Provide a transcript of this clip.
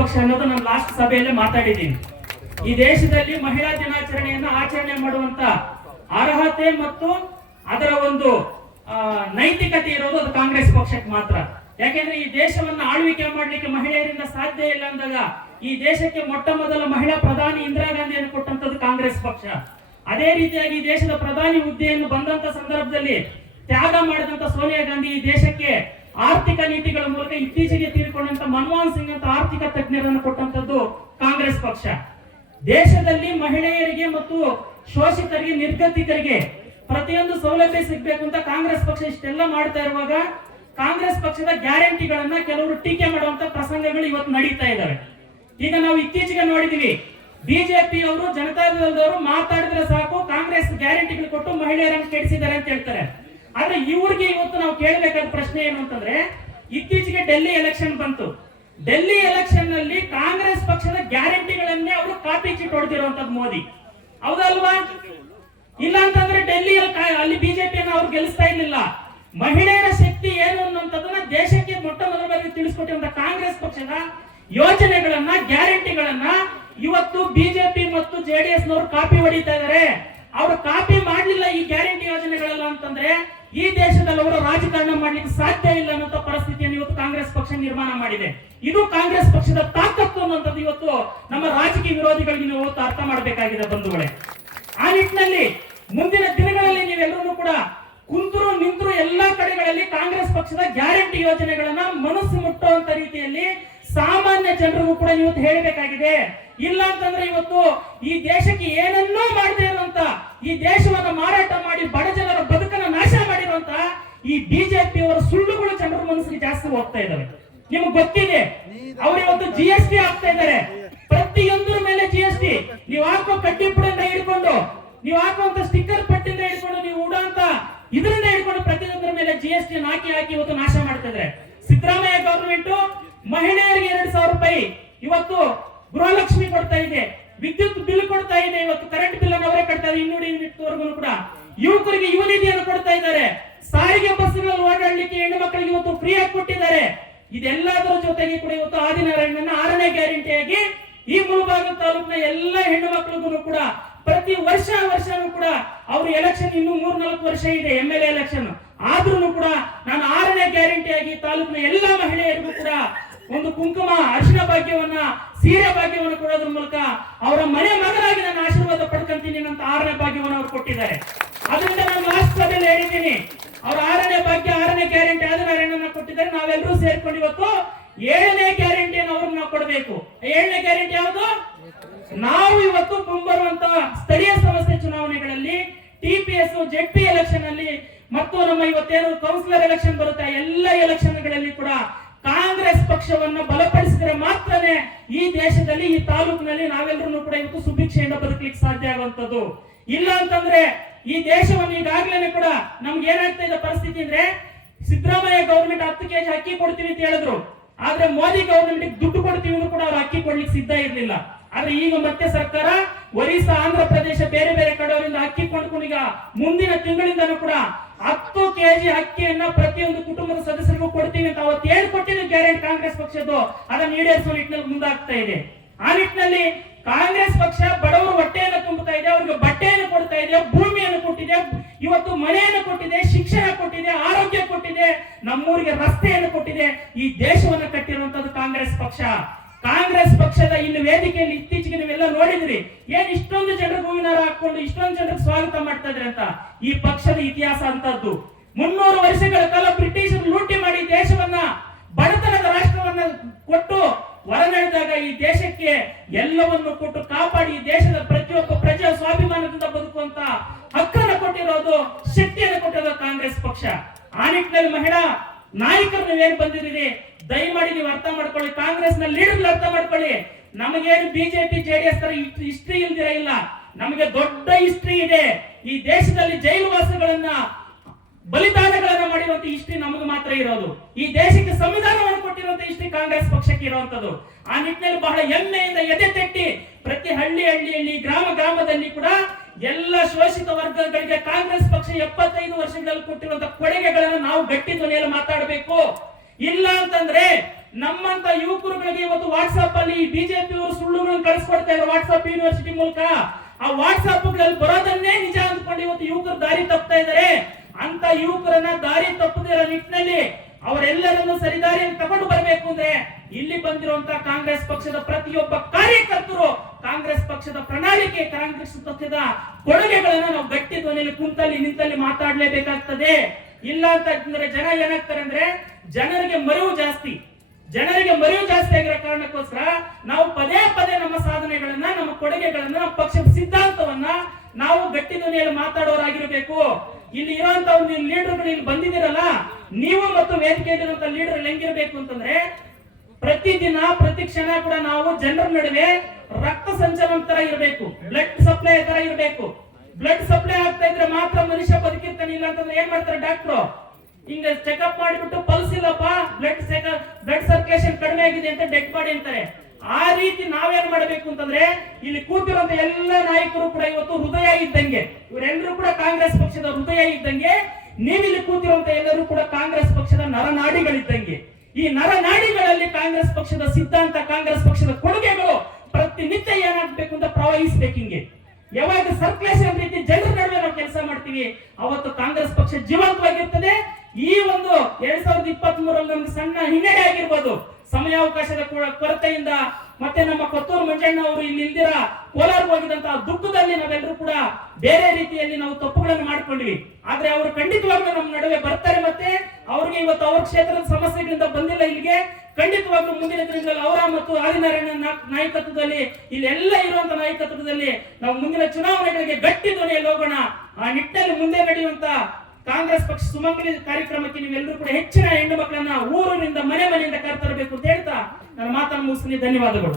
ಪಕ್ಷ ಅನ್ನೋದು ನಾನು ಲಾಸ್ಟ್ ಸಭೆಯಲ್ಲೇ ಮಾತಾಡಿದ್ದೀನಿ. ಈ ದೇಶದಲ್ಲಿ ಮಹಿಳಾ ದಿನಾಚರಣೆಯನ್ನ ಆಚರಣೆ ಮಾಡುವಂತ ಅರ್ಹತೆ ಮತ್ತು ಅದರ ಒಂದು ನೈತಿಕತೆ ಇರೋದು ಅದು ಕಾಂಗ್ರೆಸ್ ಪಕ್ಷಕ್ಕೆ ಮಾತ್ರ. ಯಾಕೆಂದ್ರೆ ಈ ದೇಶವನ್ನ ಆಳ್ವಿಕೆ ಮಾಡ್ಲಿಕ್ಕೆ ಮಹಿಳೆಯರಿಂದ ಸಾಧ್ಯ ಇಲ್ಲ ಅಂದಾಗ ಈ ದೇಶಕ್ಕೆ ಮೊಟ್ಟ ಮೊದಲ ಮಹಿಳಾ ಪ್ರಧಾನಿ ಇಂದಿರಾ ಗಾಂಧಿಯನ್ನು ಕೊಟ್ಟಂತದ್ದು ಕಾಂಗ್ರೆಸ್ ಪಕ್ಷ. ಅದೇ ರೀತಿಯಾಗಿ ಈ ದೇಶದ ಪ್ರಧಾನಿ ಹುದ್ದೆಯನ್ನು ಬಂದಂತ ಸಂದರ್ಭದಲ್ಲಿ ತ್ಯಾಗ ಮಾಡಿದಂತ ಸೋನಿಯಾ ಗಾಂಧಿ ಈ ದೇಶಕ್ಕೆ ಆರ್ಥಿಕ ನೀತಿಗಳ ಮೂಲಕ ಇತ್ತೀಚೆಗೆ ತೀರಿಕೊಂಡಂತ ಮನಮೋಹನ್ ಸಿಂಗ್ ಅಂತ ಆರ್ಥಿಕ ತಜ್ಞರನ್ನು ಕೊಟ್ಟಂತದ್ದು ಕಾಂಗ್ರೆಸ್ ಪಕ್ಷ. ದೇಶದಲ್ಲಿ ಮಹಿಳೆಯರಿಗೆ ಮತ್ತು ಶೋಷಿತರಿಗೆ ನಿರ್ಗತಿಕರಿಗೆ ಪ್ರತಿಯೊಂದು ಸೌಲಭ್ಯ ಸಿಗ್ಬೇಕು ಅಂತ ಕಾಂಗ್ರೆಸ್ ಪಕ್ಷ ಇಷ್ಟೆಲ್ಲ ಮಾಡ್ತಾ ಇರುವಾಗ ಕಾಂಗ್ರೆಸ್ ಪಕ್ಷದ ಗ್ಯಾರಂಟಿಗಳನ್ನ ಕೆಲವರು ಟೀಕೆ ಮಾಡುವಂತ ಪ್ರಸಂಗಗಳು ಇವತ್ತು ನಡೀತಾ ಇದ್ದಾವೆ. ಈಗ ನಾವು ಇತ್ತೀಚೆಗೆ ನೋಡಿದೀವಿ, ಬಿಜೆಪಿ ಅವರು ಜನತಾದಳದವರು ಮಾತಾಡಿದ್ರೆ ಸಾಕು ಕಾಂಗ್ರೆಸ್ ಗ್ಯಾರಂಟಿಗಳು ಕೊಟ್ಟು ಮಹಿಳೆಯರನ್ನು ಕೆಡಿಸಿದ್ದಾರೆ ಅಂತ ಹೇಳ್ತಾರೆ. ಆದ್ರೆ ಇವ್ರಿಗೆ ಇವತ್ತು ನಾವು ಕೇಳಬೇಕಾದ ಪ್ರಶ್ನೆ ಏನು ಅಂತಂದ್ರೆ, ಇತ್ತೀಚೆಗೆ ಡೆಲ್ಲಿ ಎಲೆಕ್ಷನ್ ಬಂತು. ಡೆಲ್ಲಿ ಎಲೆಕ್ಷನ್ ನಲ್ಲಿ ಕಾಂಗ್ರೆಸ್ ಪಕ್ಷದ ಗ್ಯಾರಂಟಿಗಳನ್ನೇ ಅವರು ಕಾಪಿ ಚೀಟ್ ಹೊಡೆದಿರುವಂತದ್ದು ಮೋದಿ, ಹೌದಲ್ವಾ? ಇಲ್ಲ ಅಂತಂದ್ರೆ ಡೆಲ್ಲಿಯಲ್ಲಿ ಅಲ್ಲಿ ಬಿಜೆಪಿಯನ್ನು ಅವ್ರು ಗೆಲ್ಲಿಸ್ತಾ ಇರ್ಲಿಲ್ಲ. ಮಹಿಳೆಯರ ಶಕ್ತಿ ಏನು ಅನ್ನುವಂಥದ್ದನ್ನ ದೇಶಕ್ಕೆ ಮೊಟ್ಟ ಮೊದಲ ಬಾರಿಗೆ ತಿಳಿಸ್ಕೊಟ್ಟಿರುವಂತ ಕಾಂಗ್ರೆಸ್ ಪಕ್ಷದ ಯೋಜನೆಗಳನ್ನ ಗ್ಯಾರಂಟಿಗಳನ್ನ ಇವತ್ತು ಬಿಜೆಪಿ ಮತ್ತು ಜೆಡಿಎಸ್ ನವರು ಕಾಪಿ ಹೊಡಿತಾ ಇದ್ದಾರೆ. ಅವರು ಕಾಪಿ ಮಾಡ್ಲಿಲ್ಲ ಈ ಗ್ಯಾರಂಟಿ ಯೋಜನೆಗಳೆಲ್ಲ ಅಂತಂದ್ರೆ ಈ ದೇಶದಲ್ಲಿ ಅವರು ರಾಜಕಾರಣ ಮಾಡ್ಲಿಕ್ಕೆ ಸಾಧ್ಯ ಇಲ್ಲ ಅನ್ನೋ ಪರಿಸ್ಥಿತಿಯನ್ನು ಇವತ್ತು ಕಾಂಗ್ರೆಸ್ ಪಕ್ಷ ನಿರ್ಮಾಣ ಮಾಡಿದೆ. ಇದು ಕಾಂಗ್ರೆಸ್ ಪಕ್ಷದ ತಾಕತ್ತು ಅನ್ನುವಂಥದ್ದು ಇವತ್ತು ನಮ್ಮ ರಾಜಕೀಯ ವಿರೋಧಿಗಳಿಗೆ ನೀವು ಇವತ್ತು ಅರ್ಥ ಮಾಡಬೇಕಾಗಿದೆ ಬಂಧುಗಳೇ. ಆ ನಿಟ್ಟಿನಲ್ಲಿ ಮುಂದಿನ ದಿನಗಳಲ್ಲಿ ನೀವೆಲ್ಲರೂ ಕೂಡ ಕುಂತರು ನಿಂತರು ಎಲ್ಲಾ ಕಡೆಗಳಲ್ಲಿ ಕಾಂಗ್ರೆಸ್ ಪಕ್ಷದ ಗ್ಯಾರಂಟಿ ಯೋಜನೆಗಳನ್ನ ಮನಸ್ಸು ಮುಟ್ಟುವಂತ ರೀತಿಯಲ್ಲಿ ಸಾಮಾನ್ಯ ಜನರಿಗೂ ಕೂಡ ಇವತ್ತು ಹೇಳಬೇಕಾಗಿದೆ. ಇಲ್ಲ ಅಂತಂದ್ರೆ ಇವತ್ತು ಈ ದೇಶಕ್ಕೆ ಏನನ್ನೂ ಮಾಡದೇ ಇರುವಂತ, ಈ ದೇಶವನ್ನ ಮಾರಾಟ ಮಾಡಿ ಬಡ ಜನರ ಬದುಕನ್ನ ನಾಶ ಮಾಡಿರುವಂತ ಈ ಬಿಜೆಪಿ ಅವರ ಸುಳ್ಳುಗಳು ಜನರ ಮನಸ್ಸಿಗೆ ಜಾಸ್ತಿ ಹೋಗ್ತಾ ಇದಾವೆ. ನಿಮ್ಗೆ ಗೊತ್ತಿದೆ, ಅವರು ಇವತ್ತು GST ಹಾಕ್ತಾ ಇದ್ದಾರೆ. ಪ್ರತಿಯೊಂದರ ಮೇಲೆ GST. ನೀವು ಹಾಕೋ ಕಡ್ಡಿ ಪುಡಿಯಿಂದ ಹಿಡ್ಕೊಂಡು, ನೀವು ಹಾಕುವಂತ ಸ್ಟಿಕ್ಕರ್ ಪಟ್ಟಿಂದ ಹಿಡ್ಕೊಂಡು, ನೀವು ಉಡುವಂತ ಇದರಿಂದ ಹಿಡ್ಕೊಂಡು ಪ್ರತಿಯೊಂದರ ಮೇಲೆ GST ಹಾಕಿ ಇವತ್ತು ನಾಶ ಮಾಡ್ತಾ ಇದ್ದಾರೆ. ಸಿದ್ದರಾಮಯ್ಯ ಗವರ್ನಮೆಂಟ್ ಮಹಿಳೆಯರಿಗೆ 2,000 ರೂಪಾಯಿ ಇವತ್ತು ಗೃಹಲಕ್ಷ್ಮಿ ಕೊಡ್ತಾ ಇದೆ, ವಿದ್ಯುತ್ ಬಿಲ್ ಕೊಡ್ತಾ ಇದೆ, ಇವತ್ತು ಕರೆಂಟ್ ಬಿಲ್ ಅನ್ನು ಅವರೇ ಕಟ್ತಾ ಇದೆ. 200 ಯೂನಿಟ್ ಕೂಡ ಯುವಕರಿಗೆ ಯುವ ನಿಧಿಯನ್ನು ಕೊಡ್ತಾ ಇದ್ದಾರೆ. ಸಾರಿಗೆ ಬಸ್ಗಳಲ್ಲಿ ಓಡಾಡ್ಲಿಕ್ಕೆ ಹೆಣ್ಣು ಮಕ್ಕಳಿಗೆ ಇವತ್ತು ಫ್ರೀ ಆಗಿ ಕೊಟ್ಟಿದ್ದಾರೆ. ಇದೆಲ್ಲದರ ಜೊತೆಗೆ ಕೂಡ ಇವತ್ತು ಆದಿನಾರಾಯಣನ 6ನೇ ಗ್ಯಾರಂಟಿಯಾಗಿ ಈ ಮುಳಬಾಗಿಲು ತಾಲೂಕಿನ ಎಲ್ಲ ಹೆಣ್ಣು ಮಕ್ಕಳಿಗೂ ಕೂಡ ಪ್ರತಿ ವರ್ಷನೂ ಕೂಡ ಅವರು ಎಲೆಕ್ಷನ್ ಇನ್ನು 3-4 ವರ್ಷ ಇದೆ MLA ಎಲೆಕ್ಷನ್ ಆದ್ರೂ ಕೂಡ ನಾನು 6ನೇ ಗ್ಯಾರಂಟಿಯಾಗಿ ತಾಲೂಕಿನ ಎಲ್ಲ ಮಹಿಳೆಯರಿಗೂ ಕೂಡ ಒಂದು ಕುಂಕುಮ ಅರಿಶಿನ ಭಾಗ್ಯವನ್ನ ಸೀರೆ ಭಾಗ್ಯವನ್ನು ಕೊಡೋದ್ರ ಮೂಲಕ ಅವರ ಮನೆ ಮಗನಾಗಿ ನಾನು ಆಶೀರ್ವಾದ ಪಡ್ಕೊಂತೀನಿ ಅಂತ 6ನೇ ಭಾಗ್ಯವನ್ನು ಅವ್ರು ಕೊಟ್ಟಿದ್ದಾರೆ. ಅದರಿಂದ ನಾನು ಲಾಸ್ಟ್ ಸಭೆಯಲ್ಲಿ ಹೇಳಿದ್ದೀನಿ, ಅವ್ರ 6ನೇ ಭಾಗ್ಯ 6ನೇ ಗ್ಯಾರಂಟಿ ಆದಿನಾರಾಯಣನ ಕೊಟ್ಟಿದ್ದಾರೆ. ನಾವೆಲ್ಲರೂ ಸೇರ್ಕೊಂಡು ಇವತ್ತು 7ನೇ ಗ್ಯಾರಂಟಿಯನ್ನು ಅವ್ರಿಗೆ ನಾವು ಕೊಡಬೇಕು. 7ನೇ ಗ್ಯಾರಂಟಿ ಯಾವುದು? ನಾವು ಇವತ್ತು ಮುಂಬರುವಂತ ಸ್ಥಳೀಯ ಸಂಸ್ಥೆ ಚುನಾವಣೆಗಳಲ್ಲಿ TPS ZP ಎಲೆಕ್ಷನ್ ಅಲ್ಲಿ ಮತ್ತು ನಮ್ಮ ಇವತ್ತೇನು ಕೌನ್ಸಿಲರ್ ಎಲೆಕ್ಷನ್ ಬರುತ್ತೆ ಎಲ್ಲ ಎಲೆಕ್ಷನ್ಗಳಲ್ಲಿ ಕೂಡ ಕಾಂಗ್ರೆಸ್ ಪಕ್ಷವನ್ನ ಬಲಪಡಿಸಿದ್ರೆ ಮಾತ್ರನೇ ಈ ದೇಶದಲ್ಲಿ ಈ ತಾಲೂಕಿನಲ್ಲಿ ನಾವೆಲ್ಲರೂ ಕೂಡ ಇವತ್ತು ಸುಭಿಕ್ಷೆಯಿಂದ ಬದುಕಲಿಕ್ಕೆ ಸಾಧ್ಯ ಆಗುವಂತದ್ದು. ಇಲ್ಲ ಅಂತಂದ್ರೆ ಈ ದೇಶವನ್ನು ಈಗಾಗಲೇ ಕೂಡ ನಮ್ಗೆ ಏನಾಗ್ತಾ ಇದೆ ಪರಿಸ್ಥಿತಿ ಅಂದ್ರೆ, ಸಿದ್ದರಾಮಯ್ಯ ಗವರ್ಮೆಂಟ್ 10 kg ಅಕ್ಕಿ ಕೊಡ್ತೀವಿ ಅಂತ ಹೇಳಿದ್ರು, ಆದ್ರೆ ಮೋದಿ ಗವರ್ಮೆಂಟ್ ದುಡ್ಡು ಕೊಡ್ತೀವಿ ಅಂತ ಕೂಡ ಅವ್ರು ಅಕ್ಕಿ ಕೊಡ್ಲಿಕ್ಕೆ ಸಿದ್ಧ ಇರ್ಲಿಲ್ಲ. ಆದ್ರೆ ಈಗ ಮತ್ತೆ ಸರ್ಕಾರ ಒರಿಸ್ಸಾ ಆಂಧ್ರ ಪ್ರದೇಶ ಬೇರೆ ಬೇರೆ ಕಡೆಯವರಿಂದ ಅಕ್ಕಿ ಕೊಂಡ್ಕೊಂಡು ಈಗ ಮುಂದಿನ ತಿಂಗಳಿಂದನೂ ಕೂಡ 10 kg ಅಕ್ಕಿಯನ್ನ ಪ್ರತಿಯೊಂದು ಕುಟುಂಬದ ಸದಸ್ಯರಿಗೂ ಕೊಡ್ತೀವಿ ಅಂತ ಅವತ್ತು ಏನು ಕೊಟ್ಟಿದ್ದು ಗ್ಯಾರಂಟಿ ಕಾಂಗ್ರೆಸ್ ಪಕ್ಷದ್ದು ಅದನ್ನ ಈಡೇರಿಸುವ ನಿಟ್ಟಿನಲ್ಲಿ ಮುಂದಾಗ್ತಾ ಇದೆ. ಆ ನಿಟ್ಟಿನಲ್ಲಿ ಕಾಂಗ್ರೆಸ್ ಪಕ್ಷ ಬಡವರು ಹೊಟ್ಟೆಯನ್ನು ತುಂಬುತ್ತಾ ಇದೆ, ಅವ್ರಿಗೆ ಬಟ್ಟೆಯನ್ನು ಕೊಡ್ತಾ ಇದೆ, ಭೂಮಿಯನ್ನು ಕೊಟ್ಟಿದೆ, ಇವತ್ತು ಮನೆಯನ್ನು ಕೊಟ್ಟಿದೆ, ಶಿಕ್ಷಣ ಕೊಟ್ಟಿದೆ, ಆರೋಗ್ಯ ಕೊಟ್ಟಿದೆ, ನಮ್ಮೂರಿಗೆ ರಸ್ತೆಯನ್ನು ಕೊಟ್ಟಿದೆ. ಈ ದೇಶವನ್ನು ಕಟ್ಟಿರುವಂತದ್ದು ಕಾಂಗ್ರೆಸ್ ಪಕ್ಷ. ಕಾಂಗ್ರೆಸ್ ಪಕ್ಷದ ಇಲ್ಲಿ ವೇದಿಕೆಯಲ್ಲಿ ಇತ್ತೀಚೆಗೆ ನೀವೆಲ್ಲ ನೋಡಿದ್ರಿ, ಏನ್ ಇಷ್ಟೊಂದು ಜನರು ಹೂವಿನಾರ ಹಾಕೊಂಡು ಇಷ್ಟೊಂದು ಜನರಿಗೆ ಸ್ವಾಗತ ಮಾಡ್ತಾ ಇದ್ರೆ ಅಂತ. ಈ ಪಕ್ಷದ ಇತಿಹಾಸ ಅಂತದ್ದು 300 ವರ್ಷಗಳ ಕಾಲ ಬ್ರಿಟಿಷರು ಲೂಟಿ ಮಾಡಿ ದೇಶವನ್ನ ಬಡತನದ ರಾಷ್ಟ್ರವನ್ನ ಕೊಟ್ಟು ಹೊರನಡೆದಾಗ ಈ ದೇಶಕ್ಕೆ ಎಲ್ಲವನ್ನು ಕೊಟ್ಟು ಕಾಪಾಡಿ ಈ ದೇಶದ ಪ್ರತಿಯೊಬ್ಬ ಪ್ರಜೆ ಸ್ವಾಭಿಮಾನದಿಂದ ಬದುಕುವಂತ ಹಕ್ಕನ್ನು ಕೊಟ್ಟಿರೋದು, ಶಕ್ತಿಯನ್ನು ಕೊಟ್ಟಿರೋದು ಕಾಂಗ್ರೆಸ್ ಪಕ್ಷ. ಆ ನಿಟ್ಟಿನಲ್ಲಿ ಮಹಿಳಾ ನಾಯಕರು ನೀವೇನು ಬಂದಿದ್ದೀರಿ ದಯಮಾಡಿ ನೀವು ಅರ್ಥ ಮಾಡ್ಕೊಳ್ಳಿ, ಕಾಂಗ್ರೆಸ್ ನ ಲೀಡರ್ ಅರ್ಥ ಮಾಡ್ಕೊಳ್ಳಿ. ನಮಗೇನು ಬಿಜೆಪಿ JDS ತರ ಹಿಸ್ಟ್ರಿ ಇಲ್ದಿರ ಇಲ್ಲ, ನಮಗೆ ದೊಡ್ಡ ಹಿಸ್ಟ್ರಿ ಇದೆ. ಈ ದೇಶದಲ್ಲಿ ಜೈಲುವಾಸಗಳನ್ನ ಬಲಿದಾನಗಳನ್ನ ಮಾಡಿರುವಂತ ಹಿಸ್ಟ್ರಿ ನಮಗೆ ಮಾತ್ರ ಇರೋದು. ಈ ದೇಶಕ್ಕೆ ಸಂವಿಧಾನವನ್ನು ಕೊಟ್ಟಿರುವಂತ ಹಿಸ್ಟ್ರಿ ಕಾಂಗ್ರೆಸ್ ಪಕ್ಷಕ್ಕೆ ಇರುವಂತದ್ದು. ಆ ನಿಟ್ಟಿನಲ್ಲಿ ಬಹಳ ಹೆಮ್ಮೆಯಿಂದ ಎದೆ ತಟ್ಟಿ ಪ್ರತಿ ಹಳ್ಳಿಯಲ್ಲಿ ಗ್ರಾಮದಲ್ಲಿ ಕೂಡ ಎಲ್ಲ ಶೋಷಿತ ವರ್ಗಗಳಿಗೆ ಕಾಂಗ್ರೆಸ್ ಪಕ್ಷ 75 ವರ್ಷಗಳಲ್ಲಿ ಕೊಟ್ಟಿರುವಂತ ಕೊಡುಗೆಗಳನ್ನು ನಾವು ಗಟ್ಟಿ ಧ್ವನಿಯಲ್ಲಿ ಮಾತಾಡಬೇಕು. ಇಲ್ಲ ಅಂತಂದ್ರೆ ನಮ್ಮಂತ ಯುವಕರುಗಳಿಗೆ ಇವತ್ತು ವಾಟ್ಸ್ಆಪ್ ಅಲ್ಲಿ ಬಿಜೆಪಿ ಅವರು ಸುಳ್ಳುಗಳನ್ನು ಕಳಿಸ್ಕೊಡ್ತಾ ಇದ್ದಾರೆ ವಾಟ್ಸ್ಆಪ್ ಯೂನಿವರ್ಸಿಟಿ ಮೂಲಕ. ಆ ವಾಟ್ಸ್ಆಪ್ ಗಳಲ್ಲಿ ಬರೋದನ್ನೇ ನಿಜ ಅಂದ್ಕೊಂಡು ಇವತ್ತು ಯುವಕರು ದಾರಿ ತಪ್ತಾ ಇದ್ದಾರೆ. ಅಂತ ಯುವಕರನ್ನ ದಾರಿ ತಪ್ಪದಿರೋ ನಿಟ್ಟಿನಲ್ಲಿ ಅವರೆಲ್ಲರನ್ನು ಸರಿದಾರಿಯಲ್ಲಿ ತಗೊಂಡು ಬರಬೇಕು ಅಂದ್ರೆ ಇಲ್ಲಿ ಬಂದಿರುವಂತಹ ಕಾಂಗ್ರೆಸ್ ಪಕ್ಷದ ಪ್ರತಿಯೊಬ್ಬ ಕಾರ್ಯಕರ್ತರು ಕಾಂಗ್ರೆಸ್ ಪಕ್ಷದ ಪ್ರಣಾಳಿಕೆ, ಕಾಂಗ್ರೆಸ್ ಪಕ್ಷದ ಕೊಡುಗೆಗಳನ್ನ ನಾವು ಗಟ್ಟಿ ಧ್ವನಿಯಲ್ಲಿ ಕುಂತಲ್ಲಿ ನಿಂತಲ್ಲಿ ಮಾತಾಡ್ಲೇಬೇಕಾಗ್ತದೆ. ಇಲ್ಲ ಅಂತಂದ್ರೆ ಜನ ಏನಾಗ್ತಾರೆ ಅಂದ್ರೆ ಜನರಿಗೆ ಮರಿವು ಜಾಸ್ತಿ ಆಗಿರೋ ಕಾರಣಕ್ಕೋಸ್ಕರ ನಾವು ಪದೇ ಪದೇ ನಮ್ಮ ಸಾಧನೆಗಳನ್ನ, ನಮ್ಮ ಕೊಡುಗೆಗಳನ್ನ, ನಮ್ಮ ಪಕ್ಷದ ಸಿದ್ಧಾಂತವನ್ನ ನಾವು ಗಟ್ಟಿ ಧ್ವನಿಯಲ್ಲಿ ಮಾತಾಡೋರಾಗಿರ್ಬೇಕು. ಇಲ್ಲಿ ಇರುವಂತ ಒಂದು ಲೀಡರ್ಗಳು ಇಲ್ಲಿ ಬಂದಿದ್ದೀರಲ್ಲ, ನೀವು ಮತ್ತು ವೇದಿಕೆಯಲ್ಲಿರುವಂತ ಲೀಡರ್ ಹೆಂಗಿರ್ಬೇಕು ಅಂತಂದ್ರೆ ಪ್ರತಿದಿನ ಪ್ರತಿ ಕ್ಷಣ ಕೂಡ ನಾವು ಜನರ ನಡುವೆ ರಕ್ತ ಸಂಚಲನ ತರ ಇರಬೇಕು, ಬ್ಲಡ್ ಸಪ್ಲೈ ತರ ಇರಬೇಕು. ಬ್ಲಡ್ ಸಪ್ಲೈ ಆಗ್ತಾ ಇದ್ರೆ ಮಾತ್ರ ಮನುಷ್ಯ ಬದುಕಿರ್ತಾನೆ. ಇಲ್ಲ ಅಂತಂದ್ರೆ ಏನ್ ಮಾಡ್ತಾರೆ ಡಾಕ್ಟ್ರು, ಹಿಂಗ ಚೆಕ್ಅಪ್ ಮಾಡಿಬಿಟ್ಟು ಪಲ್ಸ್ ಇಲ್ಲಪ್ಪ, ಬ್ಲಡ್ ಸರ್ಕ್ಯುಲೇಷನ್ ಕಡಿಮೆ ಆಗಿದೆ ಅಂತ ಡೆಡ್ ಬಾಡಿ ಅಂತಾರೆ. ಆ ರೀತಿ ನಾವೇನ್ ಮಾಡಬೇಕು ಅಂತಂದ್ರೆ ಇಲ್ಲಿ ಕೂತಿರುವಂತ ಎಲ್ಲ ನಾಯಕರು ಕೂಡ ಇವತ್ತು ಹೃದಯ ಇದ್ದಂಗೆ, ಇವರೆಲ್ಲರೂ ಕೂಡ ಕಾಂಗ್ರೆಸ್ ಪಕ್ಷದ ಹೃದಯ ಇದ್ದಂಗೆ. ನೀವಿಲ್ಲಿ ಕೂತಿರುವಂತ ಎಲ್ಲರೂ ಕೂಡ ಕಾಂಗ್ರೆಸ್ ಪಕ್ಷದ ನರನಾಡಿಗಳಿದ್ದಂಗೆ. ಈ ನರನಾಡಿಗಳಲ್ಲಿ ಕಾಂಗ್ರೆಸ್ ಪಕ್ಷದ ಸಿದ್ಧಾಂತ, ಕಾಂಗ್ರೆಸ್ ಪಕ್ಷದ ಕೊಡುಗೆಗಳು ಪ್ರತಿನಿತ್ಯ ಏನಾಗಬೇಕು ಅಂತ ಪ್ರವಹಿಸ್ಬೇಕು. ಹಿಂಗೆ ಯಾವಾಗ ಸರ್ಕ್ಯುಲೇಷನ್ ರೀತಿ ಜನರ ನಡುವೆ ನಾವು ಕೆಲಸ ಮಾಡ್ತೀವಿ ಅವತ್ತು ಕಾಂಗ್ರೆಸ್ ಪಕ್ಷ ಜೀವಂತವಾಗಿರ್ತದೆ. ಈ ಒಂದು 2023 ನಮ್ಗೆ ಸಣ್ಣ ಹಿನ್ನಡೆ ಆಗಿರ್ಬೋದು, ಸಮಯಾವಕಾಶದ ಕೊರತೆಯಿಂದ, ಮತ್ತೆ ನಮ್ಮ ಕೊತ್ತೂರು ಮಂಜಣ್ಣ ಅವರು ಇಲ್ಲಿ ಇಲ್ದಿರ ಕೋಲಾರ ಹೋಗಿದಂತಹ ದುಃಖದಲ್ಲಿ ನಾವೆಲ್ಲರೂ ಕೂಡ ಬೇರೆ ರೀತಿಯಲ್ಲಿ ನಾವು ತಪ್ಪುಗಳನ್ನು ಮಾಡ್ಕೊಂಡ್ವಿ. ಆದ್ರೆ ಅವರು ಖಂಡಿತವಾಗ್ಲೂ ನಮ್ಮ ನಡುವೆ ಬರ್ತಾರೆ. ಮತ್ತೆ ಅವ್ರಿಗೆ ಇವತ್ತು ಅವ್ರ ಕ್ಷೇತ್ರದ ಸಮಸ್ಯೆಗಳಿಂದ ಬಂದಿಲ್ಲ ಇಲ್ಲಿಗೆ. ಖಂಡಿತವಾಗ್ಲೂ ಮುಂದಿನ ದಿನಗಳಲ್ಲಿ ಅವರ ಮತ್ತು ಆದಿನಾರಾಯಣ ನಾಯಕತ್ವದಲ್ಲಿ, ಇಲ್ಲೆಲ್ಲ ಇರುವಂತ ನಾಯಕತ್ವದಲ್ಲಿ ನಾವು ಮುಂದಿನ ಚುನಾವಣೆಗಳಿಗೆ ಗಟ್ಟಿ ಧ್ವನಿಯಲ್ಲಿ ಹೋಗೋಣ. ಆ ನಿಟ್ಟಿನಲ್ಲಿ ಮುಂದೆ ನಡೆಯುವಂತ ಕಾಂಗ್ರೆಸ್ ಪಕ್ಷ ಸುಮಂಗಲಿ ಕಾರ್ಯಕ್ರಮಕ್ಕೆ ನೀವೆಲ್ಲರೂ ಕೂಡ ಹೆಚ್ಚಿನ ಹೆಣ್ಣು ಮಕ್ಕಳನ್ನ ಊರಿನಿಂದ ಮನೆಯಿಂದ ಕರೆತರಬೇಕು ಅಂತ ಹೇಳ್ತಾ ನನ್ನ ಮಾತನ್ನು ಮುಗಿಸ್ತೀನಿ. ಧನ್ಯವಾದಗಳು.